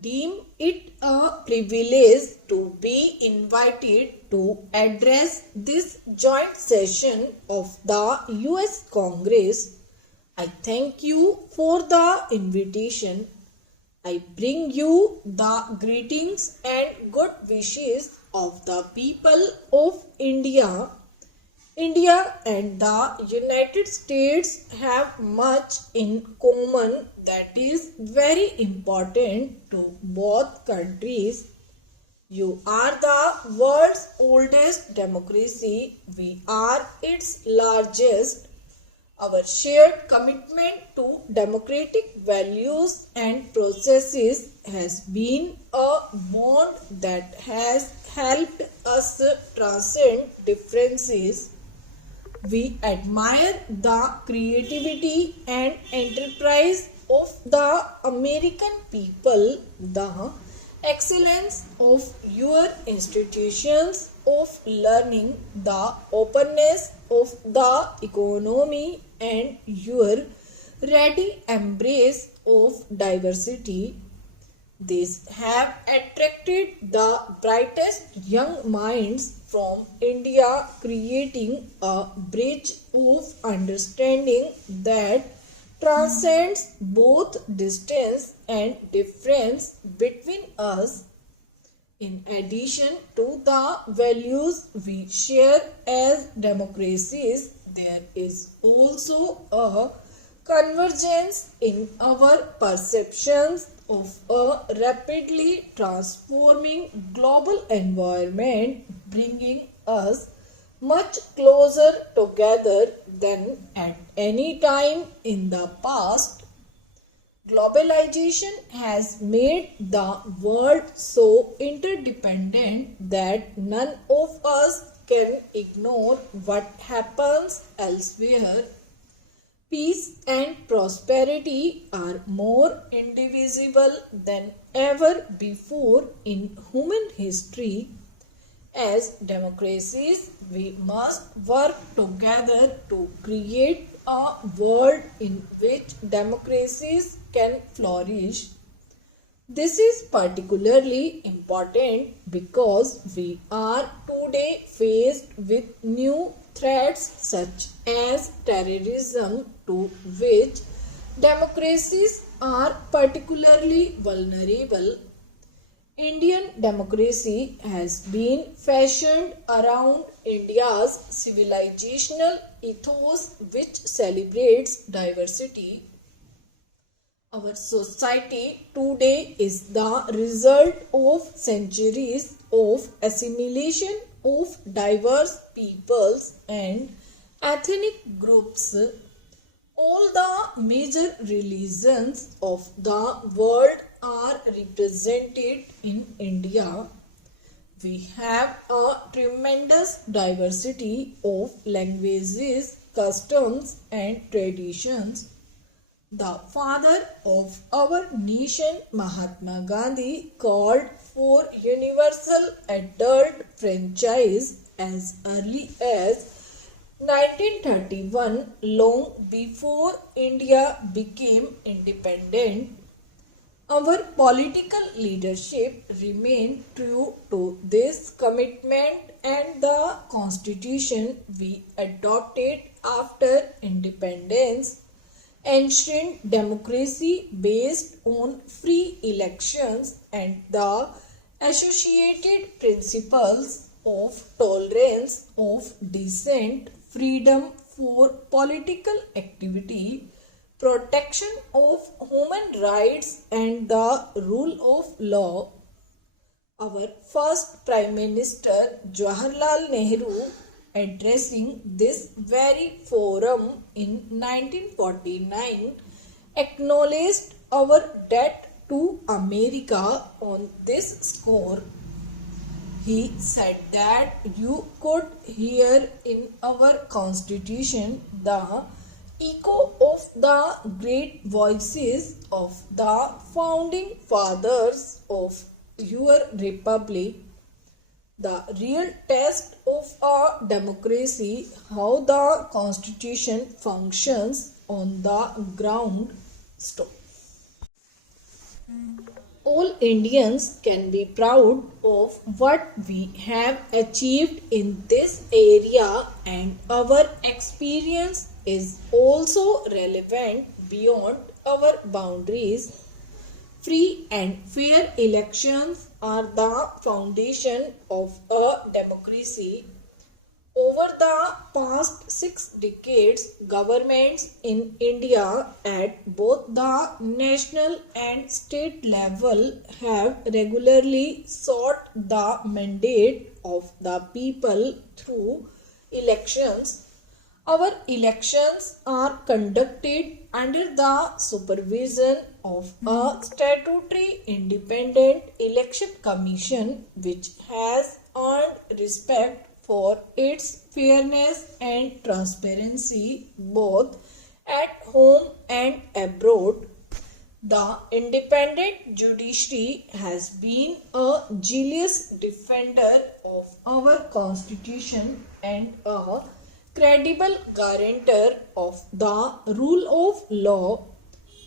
deem it a privilege to be invited to address this joint session of the US Congress. I thank you for the invitation. I bring you the greetings and good wishes of the people of India. India and the United States have much in common that is very important to both countries. You are the world's oldest democracy. We are its largest. Our shared commitment to democratic values and processes has been a bond that has helped us transcend differences. We admire the creativity and enterprise of the American people, the excellence of your institutions of learning, the openness of the economy, and your ready embrace of diversity. These have attracted the brightest young minds from India, creating a bridge of understanding that transcends both distance and difference between us. In addition to the values we share as democracies, there is also a convergence in our perceptions of a rapidly transforming global environment, bringing us much closer together than at any time in the past. Globalization has made the world so interdependent that none of us can ignore what happens elsewhere. Peace and prosperity are more indivisible than ever before in human history. As democracies, we must work together to create a world in which democracies can flourish. This is particularly important because we are today faced with new threats such as terrorism, to which democracies are particularly vulnerable. Indian democracy has been fashioned around India's civilizational ethos, which celebrates diversity. Our society today is the result of centuries of assimilation of diverse peoples and ethnic groups. All the major religions of the world are represented in India. We have a tremendous diversity of languages, customs, and traditions. The father of our nation, Mahatma Gandhi, called for universal adult franchise as early as 1931, long before India became independent. Our political leadership remained true to this commitment, and the constitution we adopted after independence enshrined democracy based on free elections and the associated principles of tolerance of dissent, freedom for political activity, protection of human rights, and the rule of law. Our first Prime Minister Jawaharlal Nehru, addressing this very forum in 1949, acknowledged our debt to America on this score. He said that you could hear in our constitution the echo of the great voices of the founding fathers of your republic. The real test of a democracy, how the constitution functions on the ground. Stop. All Indians can be proud of what we have achieved in this area, and our experience is also relevant beyond our boundaries. Free and fair elections are the foundation of a democracy. Over the past 6 decades, governments in India at both the national and state level have regularly sought the mandate of the people through elections. Our elections are conducted under the supervision of a statutory independent election commission which has earned respect for its fairness and transparency both at home and abroad. The independent judiciary has been a zealous defender of our constitution and a credible guarantor of the rule of law.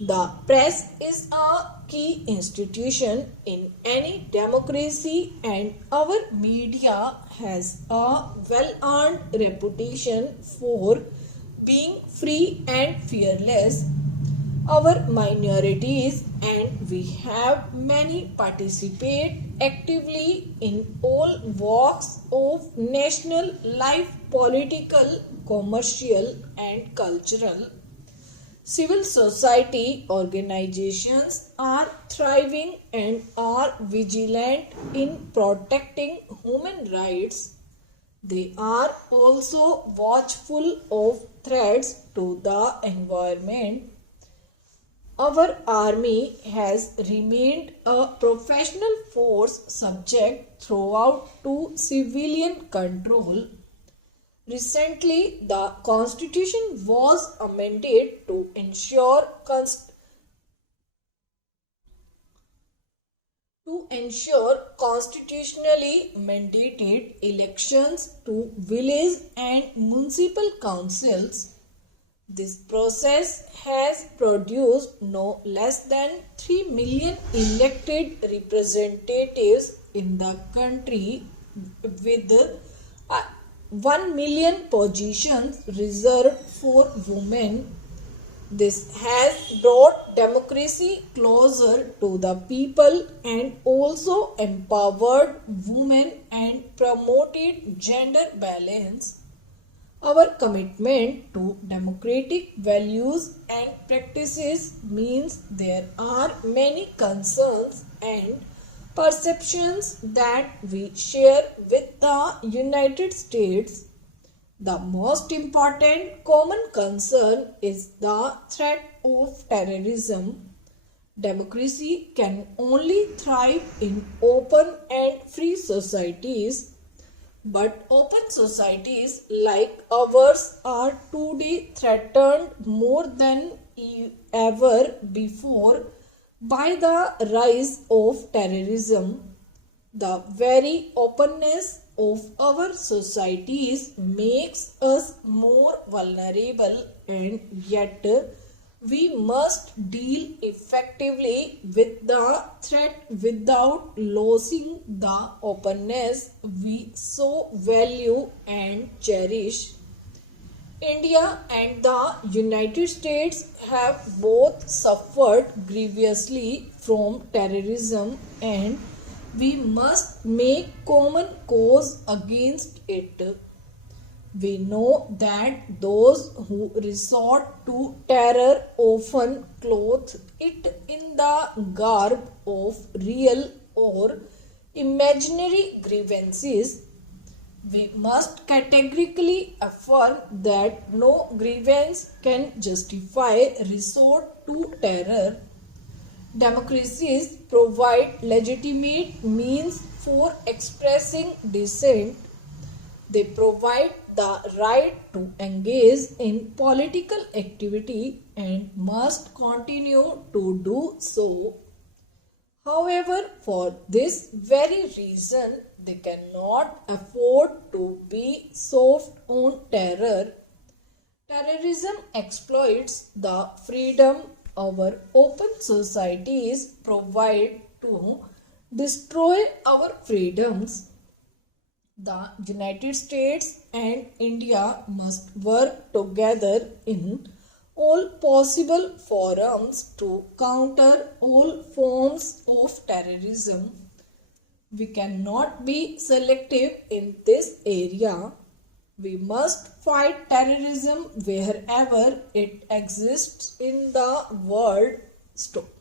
The press is a key institution in any democracy, and our media has a well earned reputation for being free and fearless. Our minorities and we have many participate actively in all walks of national life, political, commercial, and cultural. Civil society organizations are thriving and are vigilant in protecting human rights. They are also watchful of threats to the environment. Our army has remained a professional force subject throughout to civilian control. Recently, the constitution was amended to ensure constitutionally mandated elections to village and municipal councils. This process has produced no less than 3 million elected representatives in the country with 1 million positions reserved for women. This has brought democracy closer to the people and also empowered women and promoted gender balance. Our commitment to democratic values and practices means there are many concerns and perceptions that we share with the United States. The most important common concern is the threat of terrorism. Democracy can only thrive in open and free societies, but open societies like ours are today threatened more than ever before by the rise of terrorism. The very openness of our societies makes us more vulnerable, and yet we must deal effectively with the threat without losing the openness we so value and cherish. India and the United States have both suffered grievously from terrorism, and we must make common cause against it. We know that those who resort to terror often clothe it in the garb of real or imaginary grievances. We must categorically affirm that no grievance can justify resort to terror. Democracies provide legitimate means for expressing dissent. They provide the right to engage in political activity and must continue to do so. However, for this very reason, they cannot afford to be soft on terror. Terrorism exploits the freedom our open societies provide to destroy our freedoms. The United States and India must work together in all possible forums to counter all forms of terrorism. We cannot be selective in this area. We must fight terrorism wherever it exists in the world. Stop.